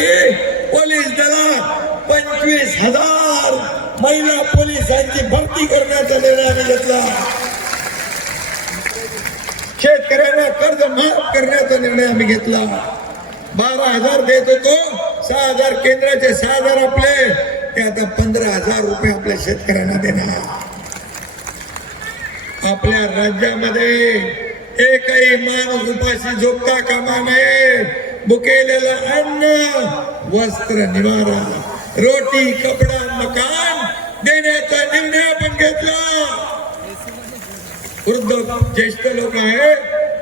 साठी पोलीस दलात पंचवीस हजार महिला पोलिसांची भरती करण्याचा निर्णय आम्ही घेतला. शेतकऱ्यांना कर्ज माफ करण्याचा निर्णय आम्ही घेतला. बारा हजार देत होतो सहा हजार केंद्राचे सहा हजार आपले ते आता पंधरा हजार रुपये आपल्या शेतकऱ्यांना देणार. आपल्या राज्यामध्ये एकही माणूस उपाशी झोपता कामा नये. बुकेलेलं अन्न वस्त्र निवारा रोटी कपडा मकान देण्याचा निर्णय आपण घेतला. वृद्ध ज्येष्ठ लोक आहेत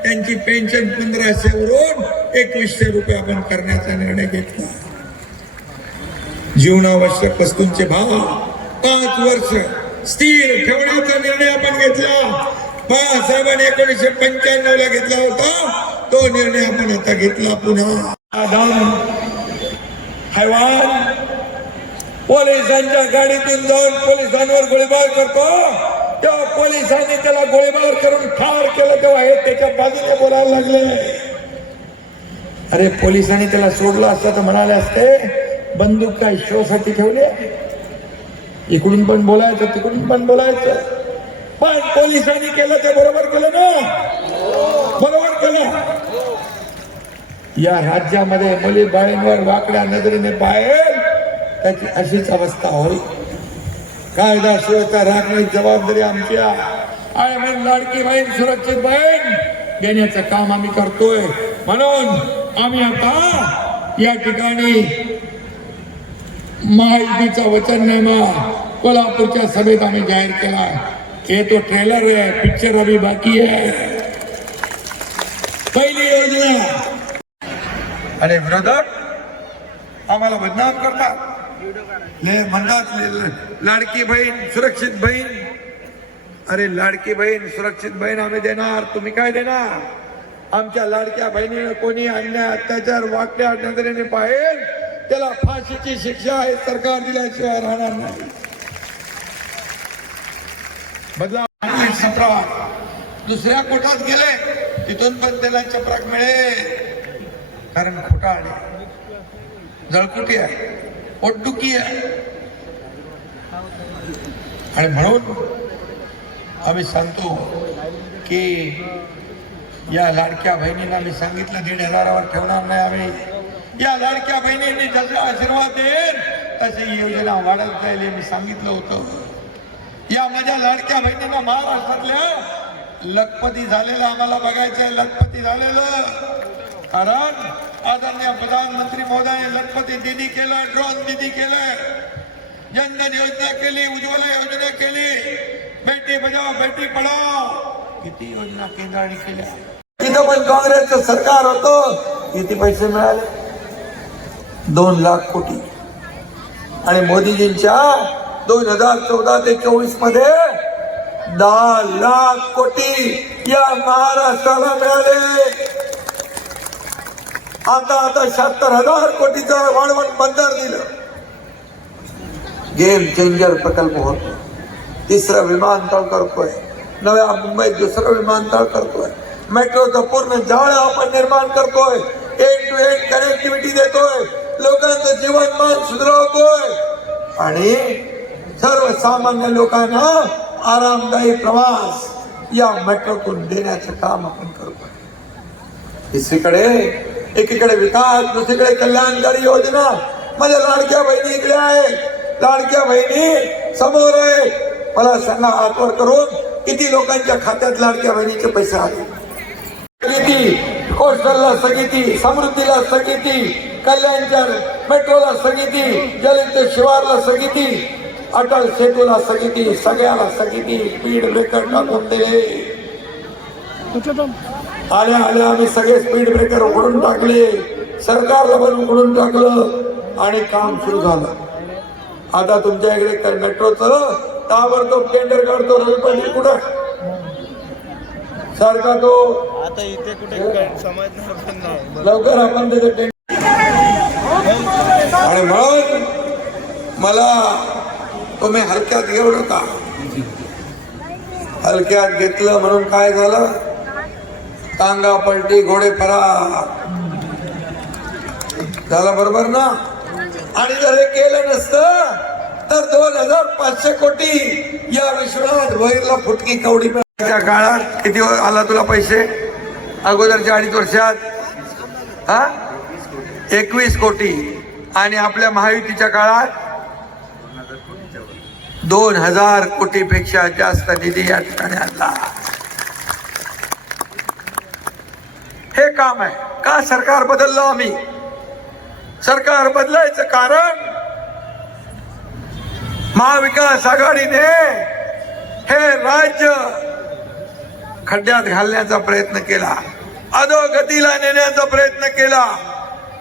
त्यांची पेन्शन पंधराशे वरून एकवीसशे रुपये आपण करण्याचा निर्णय घेतला. जीवनावश्यक वस्तूंचे भाव पाच वर्ष स्थिर ठेवण्याचा निर्णय आपण घेतला. बाळासाहेबांनी एकोणीसशे पंच्याण्णव ला घेतला होता. तो निर्णय आपण आता घेतला पुन्हा. आदान हैवान पोलिसांच्या गाडीतून जाऊन पोलिसांवर गोळीबार करतो. तेव्हा पोलिसांनी त्याला गोळीबार करून ठार केलं तेव्हा हे त्याच्या बाजूने बोलायला लागले. अरे पोलिसांनी त्याला सोडलं असतं तर म्हणाले असते बंदूक काय शोसाठी ठेवले इकडून पण बोलायचं तिकडून पण बोलायचं. पण पोलिसांनी केलं ते बरोबर केलं ना? बरोबर केलं. या राज्यामध्ये मुलीबाईंवर वाकड्या नजरेने पाहेल त्याची अशीच अवस्था होईल. कायदा सुरक्षा राखण्याची जबाबदारी आमची आहे. आणि म्हणून लाडकी बहीण सुरक्षित बहीण देण्याचं काम आम्ही करतोय. म्हणून आम्ही आता या ठिकाणी महायुतीचा वचननामा कोल्हापूरच्या सभेत आम्ही जाहीर केला हे तो ट्रेलर आहे पिक्चर अभी बाकी आहे पहिली योजना आणि विरोधक आम्हाला बदनाम करतात. ले म्हणतात लाडकी बहीण सुरक्षित बहीण. अरे लाडकी बहीण सुरक्षित बहीण आम्ही देणार तुम्ही काय देणार? आमच्या लाडक्या बहिणीनं कोणी अन्याय अत्याचार वाकड्या नजरेने पाहेल त्याला फाशीची शिक्षा आहे सरकार दिल्याशिवाय राहणार नाही. बदला दुसऱ्या कोठात गेले तिथून पण त्याला चपराक मिळेल. कारण खोटा आहे. जळकुटी आहे. पोटदुखी आहे. आणि म्हणून आम्ही सांगतो की या लाडक्या बहिणींना मी सांगितलं दीड हजारावर ठेवणार नाही आम्ही. या लाडक्या बहिणींनी जसा आशीर्वाद देईल तशी योजना वाढत जाईल मी सांगितलं होतं. या माझ्या लाडक्या बहिणींना महाराष्ट्रातल्या लखपती झालेलं आम्हाला बघायचं आहे लखपती झालेलं. कारण आदरणीय प्रधानमंत्री महोदय लखपती दिदी केलं ड्रोन दिदी केलं जनधन योजना केली उज्ज्वला योजना केली. बेटी बचाव बेटी पढाव किती योजना केंद्राने केल्या? तिथं पण काँग्रेसचं सरकार होतं किती पैसे मिळाले? दोन लाख कोटी. आणि मोदीजींच्या दोन हजार चौदा ते चोवीसमध्ये दहा लाख कोटी या महाराष्ट्राला मिळाले. आता आता शहात्तर हजार कोटीचं वाढवण बंदर दिलं. गेम चेंजर प्रकल्प होतो तिसरं विमानतळ करतोय. नव्या मुंबईत दुसरं विमानतळ करतोय. मेट्रोचं पूर्ण जाळ आपण निर्माण करतोय. एंड टू एंड कनेक्टिव्हिटी देतोय. लोकांचं जीवनमान सुधारवतोय आणि सर्वसामान्य लोकांना आरामदायी प्रवास या मेट्रोतून देण्याचं काम आपण करतोय. तिसरीकडे एकीकडे विकास दुसरीकडे कल्याणकारी योजना. माझ्या लाडक्या बहिणी इकडे आहे. लाडक्या बहिणी समोर आहे. मला सांगा हातवर करून किती लोकांच्या खात्यात लाडक्या बहिणीचे पैसे आले. सगिती कोस्टलला सगिती समृद्धीला सगिती कल्याणच्या मेट्रोला सगिती जलित शिवारला सगिती अटल सेतूला सगिती सगळ्याला स्थगिती स्पीड ब्रेकर टाकून दिले. आल्या आल्या आम्ही सगळे स्पीड ब्रेकर उघडून टाकले. सरकारला पण उघडून टाकलं आणि काम सुरू झालं. आता तुमच्या इकडे मेट्रोचं ताबडतोब टेंडर काढतो रविपती कुठं? सारखा तो आता इथे कुठे समजणार लवकर आपण त्याचं टेंडर आणि म्हणून मला तुम्ही हलक्यात घेऊ नका. हलक्यात घेतलं म्हणून काय झालं? टांगा पलटी घोडे फरार झाला बरोबर ना? आणि जर हे केलं नसतं तर दोन हजार पाचशे कोटी या विश्वात भैरला फुटकी कवडी त्या काळात. किती आला तुला पैसे? अगोदरच्या अडीच वर्षात. हा? एकवीस कोटी. आणि आपल्या महायुतीच्या काळात दोन हजार कोटीपेक्षा जास्त निधी या ठिकाणी आणला. हे काम आहे. का सरकार बदललं आम्ही? सरकार बदलायचं कारण महाविकास आघाडीने हे राज्य खड्ड्यात घालण्याचा प्रयत्न केला. अधोगतीला नेण्याचा प्रयत्न केला.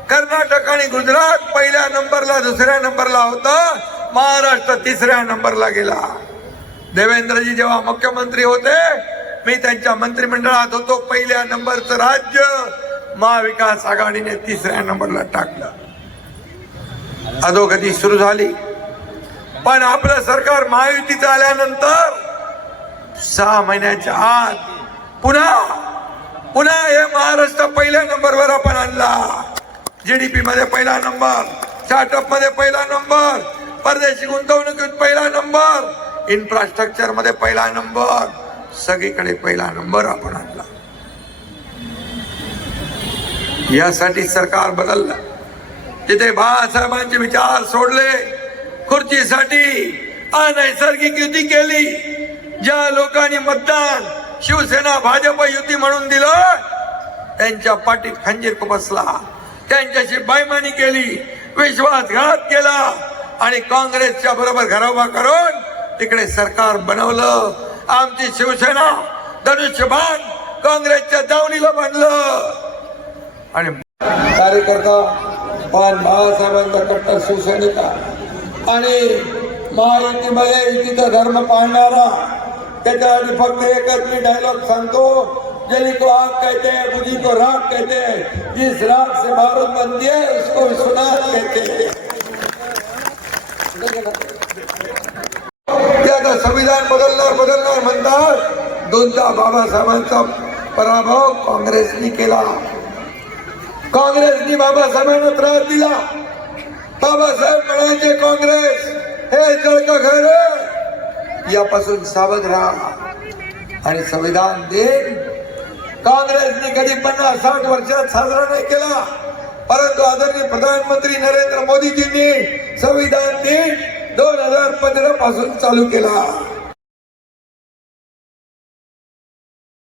कर्नाटक आणि गुजरात पहिल्या नंबरला दुसऱ्या नंबरला होता. महाराष्ट्र तिसऱ्या नंबरला गेला. देवेंद्रजी जेव्हा मुख्यमंत्री होते मी त्यांच्या मंत्रिमंडळात होतो. पहिल्या नंबरचं राज्य महाविकास आघाडीने तिसऱ्या नंबरला टाकलं. अधोगती सुरू झाली. पण आपलं सरकार महायुतीचं आल्यानंतर सहा महिन्याच्या आत पुन्हा पुन्हा हे महाराष्ट्र पहिल्या नंबरवर आपण आणला. जीडीपी मध्ये पहिला नंबर स्टार्टअपमध्ये पहिला नंबर परदेशी गुंतवणुकीत पहिला नंबर इन्फ्रास्ट्रक्चरमध्ये पहिला नंबर. सगळीकडे पहिला नंबर आपण आणला. यासाठी सरकार बदललं. तिथे बाळासाहेबांचे विचार सोडले. खुर्चीसाठी अनैसर्गिक युती केली. ज्या लोकांनी मतदान शिवसेना भाजप युती म्हणून दिलं त्यांच्या पाठीत खंजीर बसला त्यांच्याशी बैमानी केली विश्वासघात केला आणि काँग्रेसच्या बरोबर घरोबा करून तिकडे सरकार बनवलं. आमची शिवसेना धनुष्यबाण काँग्रेसच्या दावणीला बांधलं. आणि कार्यकर्ता पण बाळासाहेबांचा कट्टर शिवसैनिका आणि महायुतीमध्ये युतीचा धर्म पाळणारा त्याच्यासाठी फक्त एकच मी डायलॉग सांगतो जली को आग कहते हैं बुझी को राग कहते हैं जिस राख से भारत बनती है उसको विश्वनाथ कहते हैं. संविधान बदलणार बदलणार म्हणतात. दोनदा बाबासाहेबांचा पराभव काँग्रेसनी केला. काँग्रेसनी बाबासाहेबांना त्रास दिला. बाबासाहेब म्हणायचे काँग्रेस हे जळका घर यापासून सावध राहा आणि संविधान दिन काँग्रेसने कधी पन्नास साठ वर्षात साजरा नाही केला. परंतु आदरणीय प्रधानमंत्री नरेंद्र मोदीजींनी संविधान दिन दोन हजार पंधरा पासून चालू केला.